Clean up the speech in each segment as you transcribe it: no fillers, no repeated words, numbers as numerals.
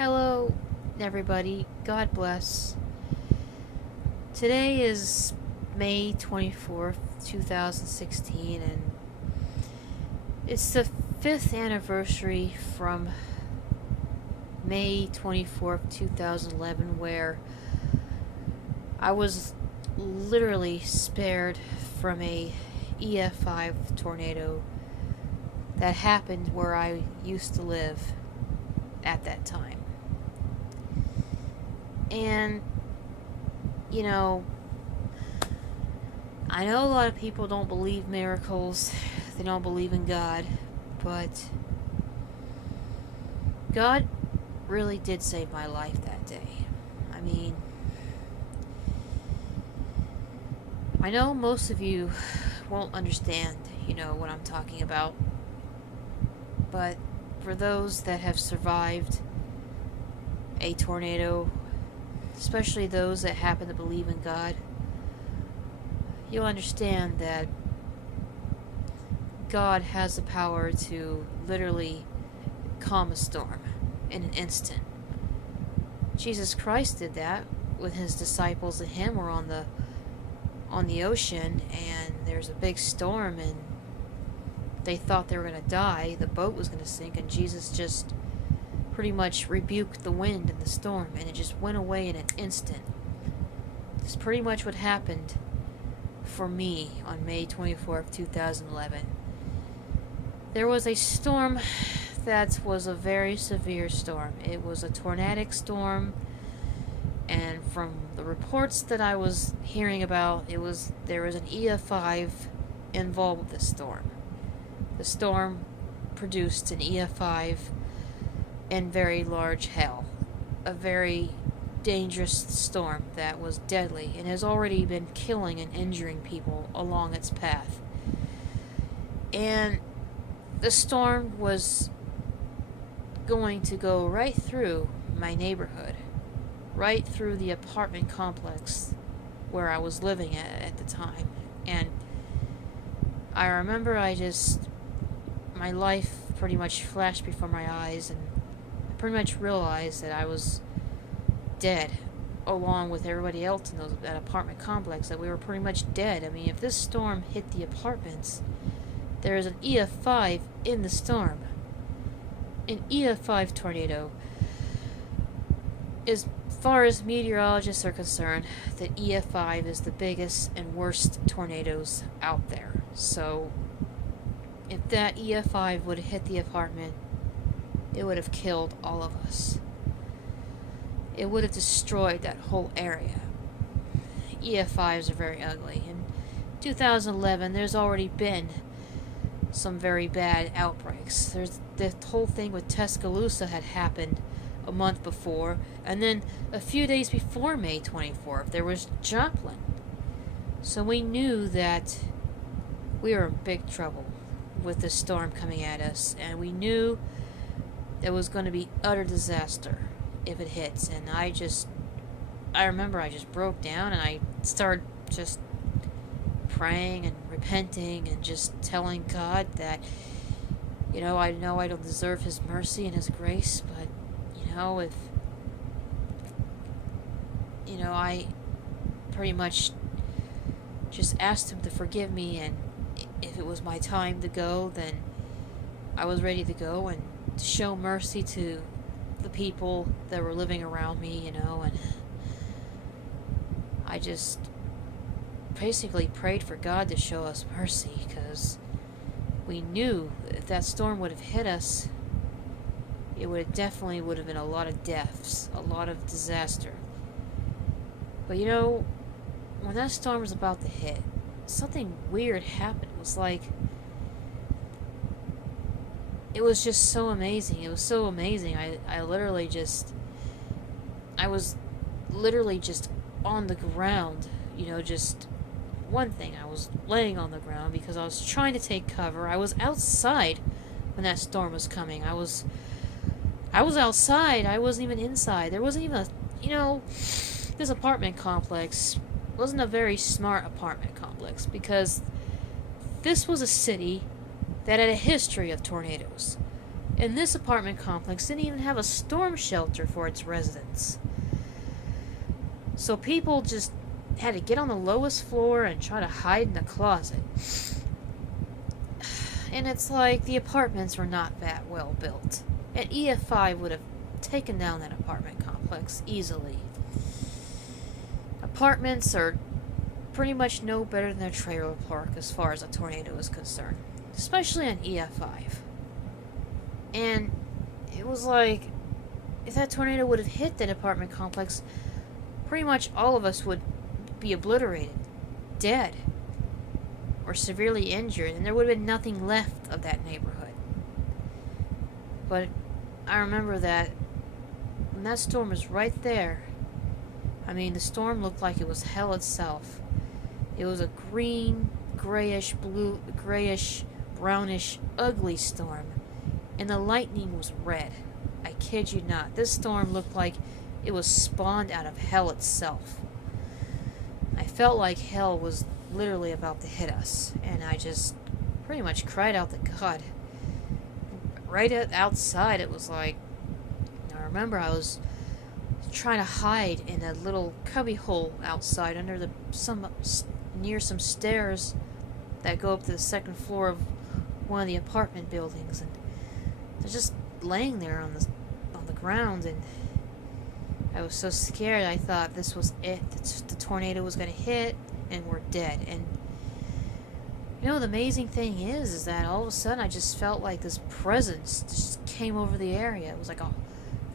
Hello, everybody. God bless. Today is May 24th, 2016, and it's the 5th anniversary from May 24th, 2011, where I was literally spared from a EF5 tornado that happened where I used to live at that time. And, you know, I know a lot of people don't believe miracles, they don't believe in God, but God really did save my life that day. I mean, I know most of you won't understand, what I'm talking about, but for those that have survived a tornado, especially those that happen to believe in God, you'll understand that God has the power to literally calm a storm in an instant. Jesus Christ did that when his disciples and him were on the ocean, and there's a big storm and they thought they were going to die, the boat was going to sink, and Jesus just pretty much rebuked the wind and the storm, and it just went away in an instant. That's pretty much what happened for me on May 24th, 2011. There was a storm that was a very severe storm. It was a tornadic storm, and from the reports that I was hearing about, there was an EF5 involved with the storm. The storm produced an EF5 and very large hail. A very dangerous storm that was deadly and has already been killing and injuring people along its path. And the storm was going to go right through my neighborhood, right through the apartment complex where I was living at the time. And I remember my life pretty much flashed before my eyes, and pretty much realized that I was dead, along with everybody else in that apartment complex, that we were pretty much dead. I mean, if this storm hit the apartments, there is an EF5 in the storm. An EF5 tornado. As far as meteorologists are concerned, the EF5 is the biggest and worst tornadoes out there. So, if that EF5 would have hit the apartment, it would have killed all of us. It would have destroyed that whole area. EF5s are very ugly. In 2011, there's already been some very bad outbreaks. There's the whole thing with Tuscaloosa had happened a month before, and then a few days before May 24th, there was Joplin. So we knew that we were in big trouble with the storm coming at us, and we knew it was going to be utter disaster if it hits. And I remember I just broke down and I started just praying and repenting and just telling God that, I know I don't deserve his mercy and his grace, but, if, I pretty much just asked him to forgive me, and if it was my time to go, then I was ready to go and to show mercy to the people that were living around me, and I just basically prayed for God to show us mercy, because we knew if that storm would have hit us, it definitely would have been a lot of deaths, a lot of disaster. But when that storm was about to hit, something weird happened. It was like, it was just so amazing. It was so amazing. I was literally just on the ground, just one thing. I was laying on the ground because I was trying to take cover. I was outside when that storm was coming. I was outside. I wasn't even inside. There wasn't even this apartment complex wasn't a very smart apartment complex, because this was a city that had a history of tornadoes. And this apartment complex didn't even have a storm shelter for its residents. So people just had to get on the lowest floor and try to hide in a closet. And it's like the apartments were not that well built. An EF5 would have taken down that apartment complex easily. Apartments are pretty much no better than a trailer park as far as a tornado is concerned, especially an EF5. And it was like, if that tornado would have hit that apartment complex, pretty much all of us would be obliterated, dead, or severely injured, and there would have been nothing left of that neighborhood. But I remember that when that storm was right there, I mean, the storm looked like it was hell itself. It was a green, grayish, blue, grayish, brownish, ugly storm. And the lightning was red. I kid you not. This storm looked like it was spawned out of hell itself. I felt like hell was literally about to hit us. And I just pretty much cried out to God. Right outside, it was like... I remember I was trying to hide in a little cubby hole outside under near some stairs that go up to the second floor of one of the apartment buildings, and I was just laying there on the ground, and I was so scared. I thought this was it. The tornado was going to hit, and we're dead. And you know, the amazing thing is that all of a sudden I just felt like this presence just came over the area. It was like a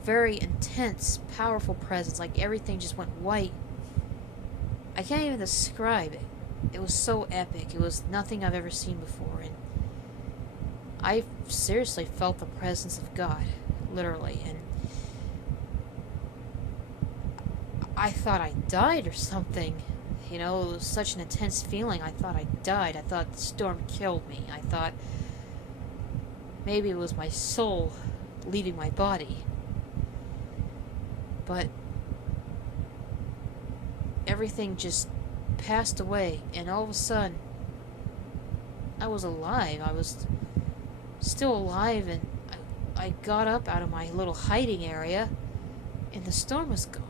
very intense, powerful presence. Like everything just went white. I can't even describe it. It was so epic. It was nothing I've ever seen before, and I seriously felt the presence of God, literally, and I thought I died or something. You know, it was such an intense feeling. I thought I died. I thought the storm killed me. I thought maybe it was my soul leaving my body. But everything just passed away, and all of a sudden I was alive. I was still alive, and I got up out of my little hiding area, and the storm was gone.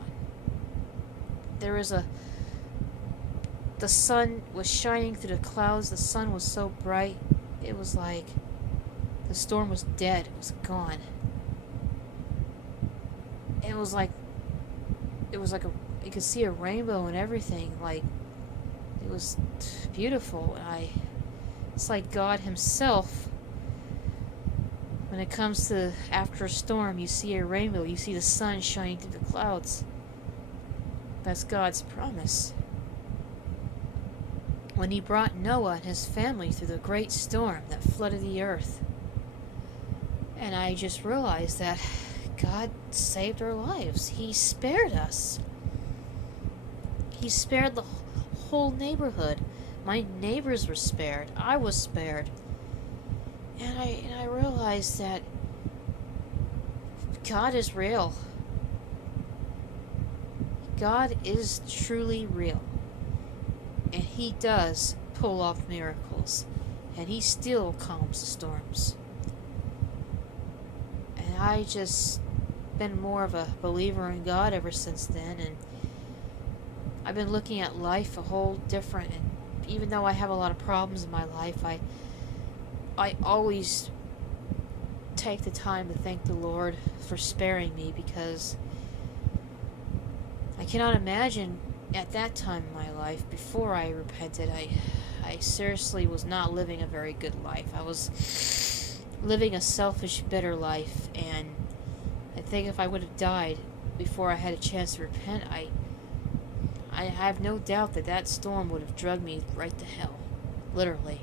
The sun was shining through the clouds. The sun was so bright. It was like the storm was dead. It was gone. And it was like you could see a rainbow and everything. Like, it was beautiful. It's like God himself. When it comes to after a storm, you see a rainbow. You see the sun shining through the clouds. That's God's promise. When he brought Noah and his family through the great storm that flooded the earth. And I just realized that God saved our lives. He spared us. He spared the whole neighborhood. My neighbors were spared. I was spared. And I realized that God is real. God is truly real. And he does pull off miracles. And he still calms the storms. And I just been more of a believer in God ever since then, and I've been looking at life a whole different, and even though I have a lot of problems in my life, I always take the time to thank the Lord for sparing me, because I cannot imagine at that time in my life, before I repented, I seriously was not living a very good life. I was living a selfish, bitter life, and I think if I would have died before I had a chance to repent, I have no doubt that storm would have dragged me right to hell. Literally.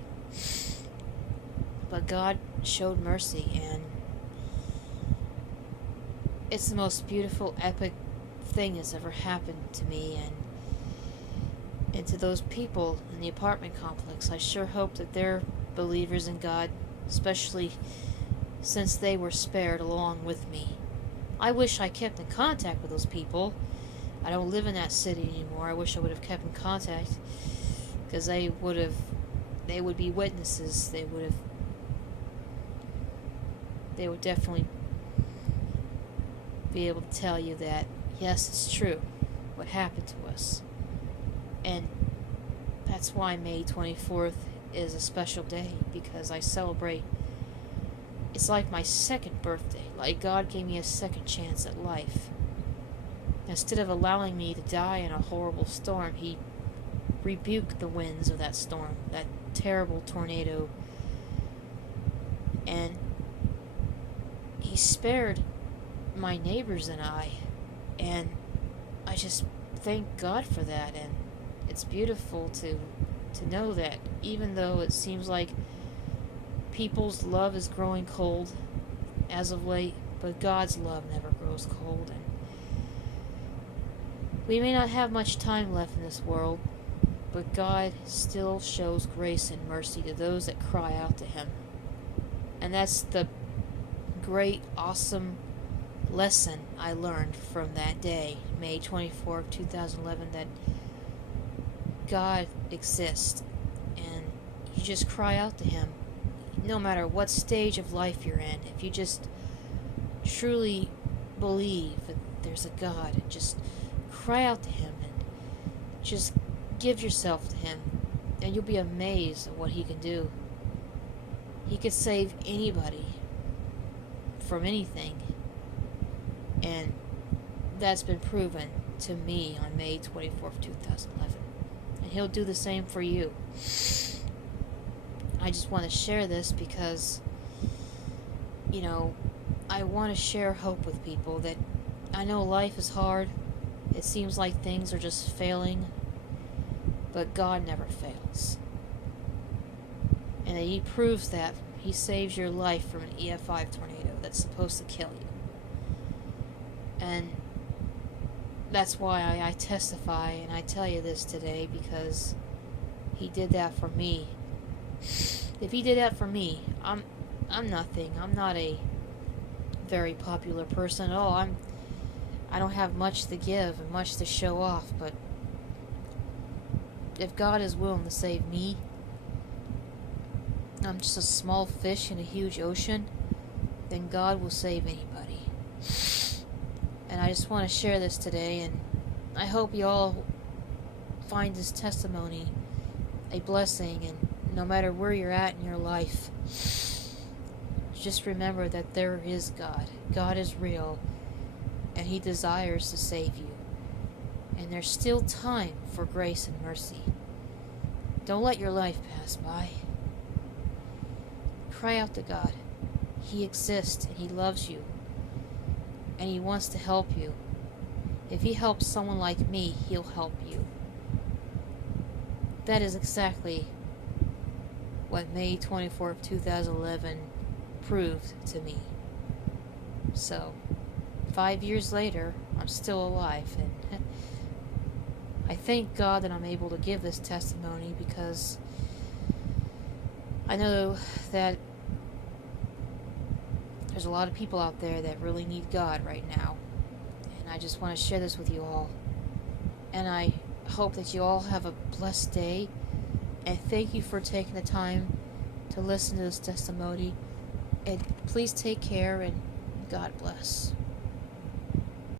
But God showed mercy, and it's the most beautiful, epic thing that's ever happened to me, and to those people in the apartment complex. I sure hope that they're believers in God, especially since they were spared along with me. I wish I kept in contact with those people. I don't live in that city anymore. I wish I would have kept in contact, because they would be witnesses. They would have they would definitely be able to tell you that, yes, it's true what happened to us. And that's why May 24th is a special day, because I celebrate. It's like my second birthday. Like God gave me a second chance at life. Instead of allowing me to die in a horrible storm, He rebuked the winds of that storm, that terrible tornado, and He spared my neighbors and I. And I just thank God for that. And it's beautiful to know that even though it seems like people's love is growing cold as of late, but God's love never grows cold. And we may not have much time left in this world, but God still shows grace and mercy to those that cry out to Him. And that's the great, awesome lesson I learned from that day, May 24th, 2011, that God exists, and you just cry out to Him. No matter what stage of life you're in, if you just truly believe that there's a God, and just cry out to Him, and just give yourself to Him, and you'll be amazed at what He can do. He could save anybody from anything, and that's been proven to me on May 24th, 2011. And He'll do the same for you. I just want to share this because, I want to share hope with people that I know life is hard. It seems like things are just failing, but God never fails. And He proves that. He saves your life from an EF5 tornado that's supposed to kill you. And that's why I testify and I tell you this today, because He did that for me. If He did that for me, I'm nothing. I'm not a very popular person at all. I don't have much to give and much to show off, but if God is willing to save me, I'm just a small fish in a huge ocean, then God will save anybody. And I just want to share this today, and I hope you all find this testimony a blessing, and no matter where you're at in your life, just remember that there is God. God is real, and He desires to save you. And there's still time for grace and mercy. Don't let your life pass by. Cry out to God. He exists, and He loves you, and He wants to help you. If He helps someone like me, He'll help you. That is exactly what May 24th, 2011 proved to me. So, 5 years later, I'm still alive, and I thank God that I'm able to give this testimony, because I know that there's a lot of people out there that really need God right now, and I just want to share this with you all. And I hope that you all have a blessed day, and thank you for taking the time to listen to this testimony. And please take care, and God bless.